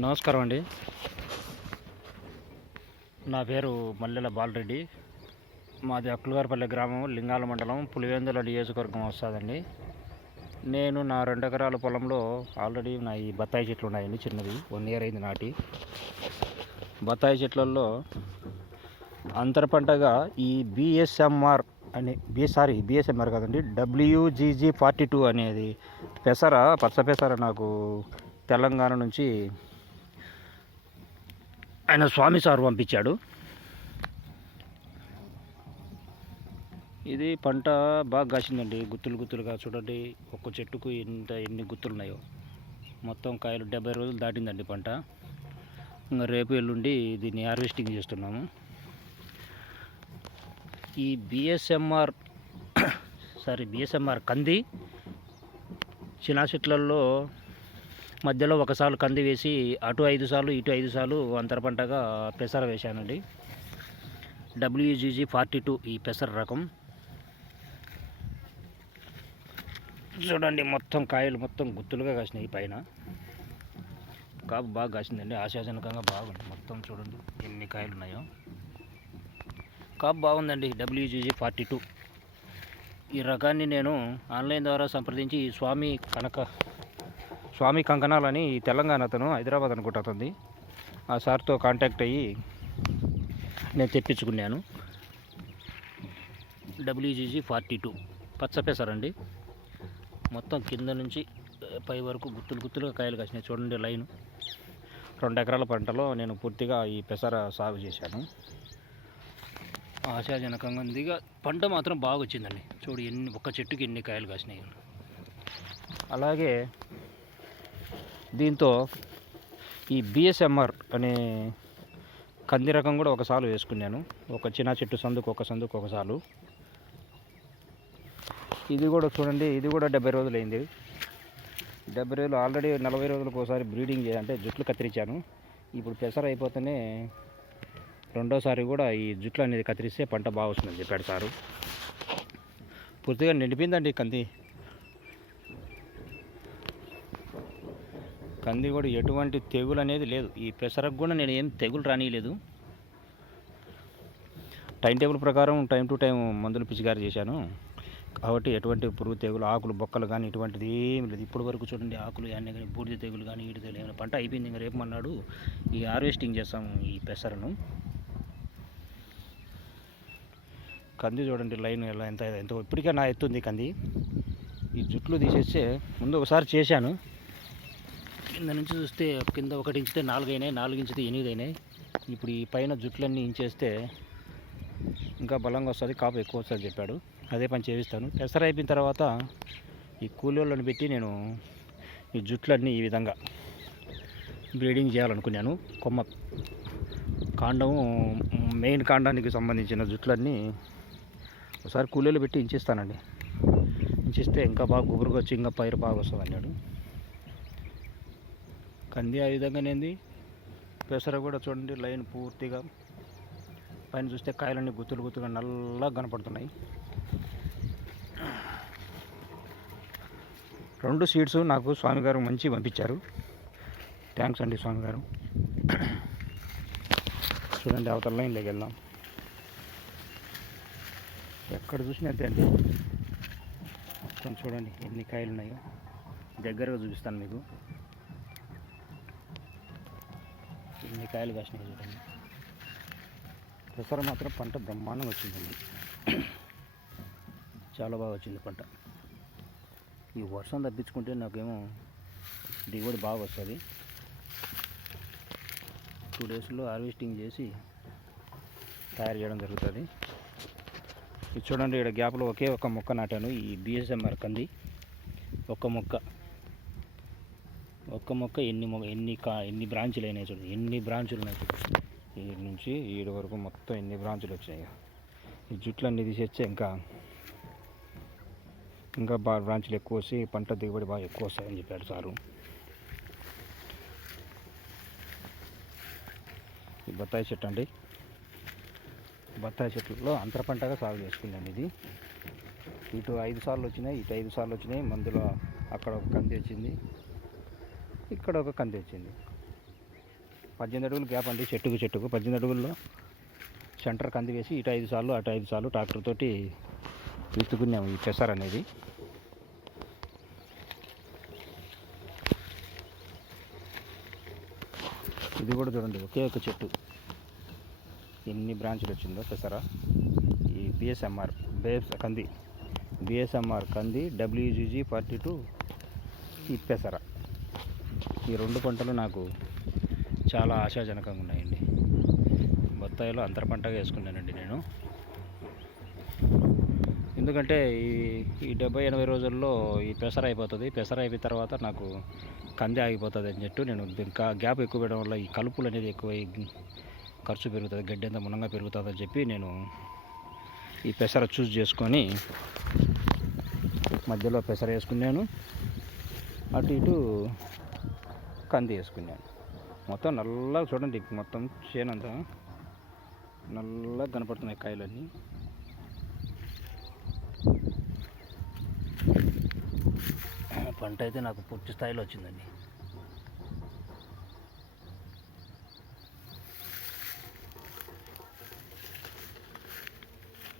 నమస్కారం అండి. నా పేరు మల్లెల బాలరెడ్డి. మాది అక్కులగారిపల్లె గ్రామం, లింగాల మండలం, పులివెందుల నియోజకవర్గం వస్తుందండి. నేను నా 2 ఎకరాల పొలంలో ఆల్రెడీ నా ఈ బత్తాయి చెట్లు ఉన్నాయండి. చిన్నవి 1 ఇయర్ అయింది నాటి. బత్తాయి చెట్లలో అంతర పంటగా ఈ బిఎస్ఎంఆర్ అనే బిఎస్ఎంఆర్ కాదండి, WGG42 అనేది పచ్చ పెసర నాకు తెలంగాణ నుంచి ఆయన స్వామి సార్ పంపించాడు. ఇది పంట బాగా కాసిందండి. గుత్తులుగా చూడండి, ఒక్క చెట్టుకు ఎన్ని గుత్తులు ఉన్నాయో. మొత్తం కాయలు 70 రోజులు దాటిందండి పంట. ఇంకా రేపు ఎల్లుండి దీన్ని హార్వెస్టింగ్ చేస్తున్నాము. ఈ బిఎస్ఎంఆర్ కంది చిన్న చెట్లలో మధ్యలో ఒకసారి కంది వేసి అటు 5 సార్లు ఇటు 5 సార్లు అంతర పంటగా పెసర వేశానండి. WGG42 ఈ పెసర రకం. చూడండి, మొత్తం కాయలు మొత్తం గుత్తులుగా కాసినాయి. పైన కాపు బాగా కాసిందండి, ఆశాజనకంగా బాగుంది. మొత్తం చూడండి ఎన్ని కాయలు ఉన్నాయో. కాపు బాగుందండి. WGG42 ఈ రకాన్ని నేను ఆన్లైన్ ద్వారా సంప్రదించి స్వామి కంకణాలని తెలంగాణ అతను, హైదరాబాద్ అనుకుంటుంది, ఆ సార్తో కాంటాక్ట్ అయ్యి నేను తెప్పించుకున్నాను. WGG42 పచ్చ పెసరండి. మొత్తం కింద నుంచి పై వరకు గుత్తులుగా కాయలు కాసినాయి. చూడండి లైను. 2 ఎకరాల పంటలో నేను పూర్తిగా ఈ పెసర సాగు చేశాను. ఆశాజనకంగా ఉంది. పంట మాత్రం బాగా వచ్చిందండి. చూడు ఒక్క చెట్టుకి ఎన్ని కాయలు కాసినాయి. అలాగే దీంతో ఈ బిఎస్ఎంఆర్ అనే కంది రకం కూడా ఒకసారి వేసుకున్నాను. ఒక చిన్న చెట్టు సందుకు ఒకసారి. ఇది కూడా చూడండి, ఇది కూడా 70 రోజులు అయింది. 70 రోజులు ఆల్రెడీ 40 రోజులకు ఒకసారి బ్రీడింగ్ అంటే జుట్లు కత్తిరించాను. ఇప్పుడు పెసర అయిపోతేనే రెండోసారి కూడా ఈ జుట్లు అనేది కత్తిరిస్తే పంట బాగా వస్తుందని చెప్పాడు సారు. పూర్తిగా నిండిపోయిందండి కంది కూడా ఎటువంటి తెగులు అనేది లేదు. ఈ పెసరకు కూడా నేను ఏం తెగులు రానియలేదు. టైం టేబుల్ ప్రకారం టైం టు టైం మందులు పిచికారీ చేశాను కాబట్టి ఎటువంటి పురుగు తెగులు, ఆకులు బొక్కలు కానీ ఇటువంటిది ఏమి లేదు. ఇప్పటి వరకు చూడండి, ఆకులు కానీ బూడిద తెగులు కానీ ఈడి తెగులు ఏమైనా. పంట అయిపోయింది. ఇంకా రేపు మన్నాడు ఈ హార్వెస్టింగ్ చేస్తాము ఈ పెసరను. కంది చూడండి లైన్ ఎలా ఎంత ఇప్పటికే నా ఎత్తుంది కంది. ఈ జుట్లు తీసేస్తే ముందు ఒకసారి చేశాను. కింద నుంచి చూస్తే కింద 1 ఇంచితే 4 అయినాయి, 4 ఇంచితే 8 అయినాయి. ఇప్పుడు ఈ పైన జుట్లన్నీ ఇంచేస్తే ఇంకా బలంగా వస్తుంది, కాపు ఎక్కువ వస్తుంది చెప్పాడు. అదే పని చేపిస్తాను. పెసర అయిపోయిన తర్వాత ఈ కూలీలను పెట్టి నేను ఈ జుట్లన్నీ ఈ విధంగా బ్రీడింగ్ చేయాలనుకున్నాను. మెయిన్ కాండానికి సంబంధించిన జుట్లన్నీ ఒకసారి కూలీలు పెట్టి ఇంచిస్తానండి. ఇంచిస్తే ఇంకా బాగా గుబురుగా వచ్చి ఇంకా పైరు బాగా వస్తుంది అన్నాడు. కంది ఆ విధంగానేది. పెసర కూడా చూడండి లైన్ పూర్తిగా పైన చూస్తే కాయలన్నీ గుత్తులుగా నల్లగా కనపడుతున్నాయి. 2 సీడ్స్ నాకు స్వామిగారు మంచి పంపించారు. థ్యాంక్స్ అండి స్వామిగారు. చూడండి అవతల లైన్లోకి వెళ్దాం. ఎక్కడ చూసినా అంతే అండి. మొత్తం చూడండి ఎన్ని కాయలు ఉన్నాయో. దగ్గరగా చూపిస్తాను మీకు. ఎన్ని కాయలు కాసినాయి చూడండి. పెసర మాత్రం పంట బ్రహ్మాండంగా వచ్చిందండి. చాలా బాగా వచ్చింది పంట. ఈ వర్షం తప్పించుకుంటే నాకేమో దిగుబడి బాగా వస్తుంది. 2 డేస్లో హార్వెస్టింగ్ చేసి తయారు చేయడం జరుగుతుంది. ఇది చూడండి, ఇక్కడ గ్యాప్లో ఒకే ఒక మొక్క నాటాను. ఈ బిఎస్ఎంఆర్ కంది ఒక్క మొక్క ఎన్ని బ్రాంచులు అయినాయి చూడండి. ఎన్ని బ్రాంచులు ఉన్నాయి చూడండి. ఈ నుంచి ఈడు వరకు మొత్తం ఎన్ని బ్రాంచులు వచ్చాయి. ఈ జుట్లన్నీ తీసేస్తే ఇంకా బాగా బ్రాంచులు ఎక్కువ వచ్చి పంట దిగుబడి బాగా ఎక్కువ వస్తాయని చెప్పాడు సారు. ఈ బత్తాయి చెట్టు అండి. బత్తాయి చెట్లలో అంతర పంటగా సాగు చేసుకున్నాను. ఇది ఇటు 5 సార్లు వచ్చినాయి, ఇటు 5 సార్లు వచ్చినాయి. మందులో అక్కడ ఒక కంది వచ్చింది, ఇక్కడ ఒక కంది వచ్చింది. 18 అడుగులు గ్యాప్ అండి, చెట్టుకు 18 అడుగుల్లో సెంటర్ కంది వేసి ఇటు 5 సార్లు అటు 5 సార్లు ట్రాక్టర్ తోటి విత్తుకున్నాము ఈ పెసర్ అనేది. ఇది కూడా చూడండి, ఒకే ఒక చెట్టు ఎన్ని బ్రాంచ్లు వచ్చిందో పెసర. ఈ బిఎస్ఎంఆర్ కంది WGG 42 ఈ పెసర. ఈ 2 పంటలు నాకు చాలా ఆశాజనకంగా ఉన్నాయండి. బత్తాయిలో అంతర పంటగా వేసుకున్నానండి నేను. ఎందుకంటే ఈ 70-80 రోజుల్లో ఈ పెసర అయిపోతుంది. పెసర అయిపోయిన తర్వాత నాకు కంది ఆగిపోతుంది అని చెప్పి నేను ఇంకా గ్యాప్ ఎక్కువ పెట్టడం వల్ల ఈ కలుపులు అనేది ఎక్కువ ఖర్చు పెరుగుతుంది, గడ్డి అంతా మునంగా పెరుగుతుంది అని చెప్పి నేను ఈ పెసర చూస్ చేసుకొని మధ్యలో పెసర వేసుకున్నాను, అటు ఇటు కంది వేసుకున్నాను. మొత్తం నల్లగా చూడండి, మొత్తం చేనంతా నల్లగా కనపడుతున్నాయి కాయలన్నీ. పంట అయితే నాకు పూర్తి స్థాయిలో వచ్చిందండి.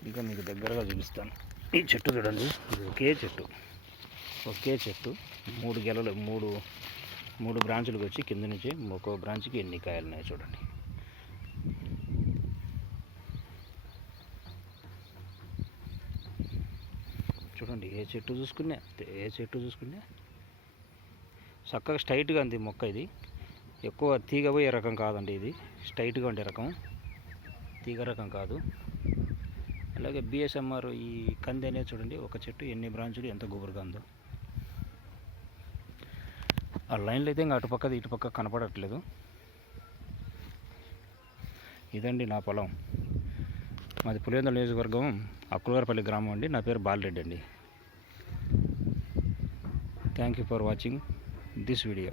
ఇంకా మీకు దగ్గరగా చూపిస్తాను. ఈ చెట్టు చూడండి, ఇది ఒకే చెట్టు 3 గెలలు, మూడు బ్రాంచులకు వచ్చి కింద నుంచి ఒక్కో బ్రాంచ్కి ఎన్ని కాయలు ఉన్నాయో చూడండి. చూడండి, ఏ చెట్టు చూసుకున్నా చక్కగా స్ట్రైట్గా ఉంది మొక్క. ఇది ఎక్కువ తీగ పోయే రకం కాదండి, ఇది స్ట్రైట్గా ఉండే రకం, తీగ రకం కాదు. అలాగే బిఎస్ఎంఆర్ ఈ కంది అనేది చూడండి, ఒక చెట్టు ఎన్ని బ్రాంచులు ఎంత గుబురుగా ఉందో. ఆ లైన్లు అయితే ఇంకా అటుపక్కది ఇటుపక్క కనపడట్లేదు. ఇదండి నా పొలం. మాది పులివెందుల నియోజకవర్గం అక్కులవారిపల్లి గ్రామం అండి. నా పేరు బాలరెడ్డి అండి. Thank you for watching this video.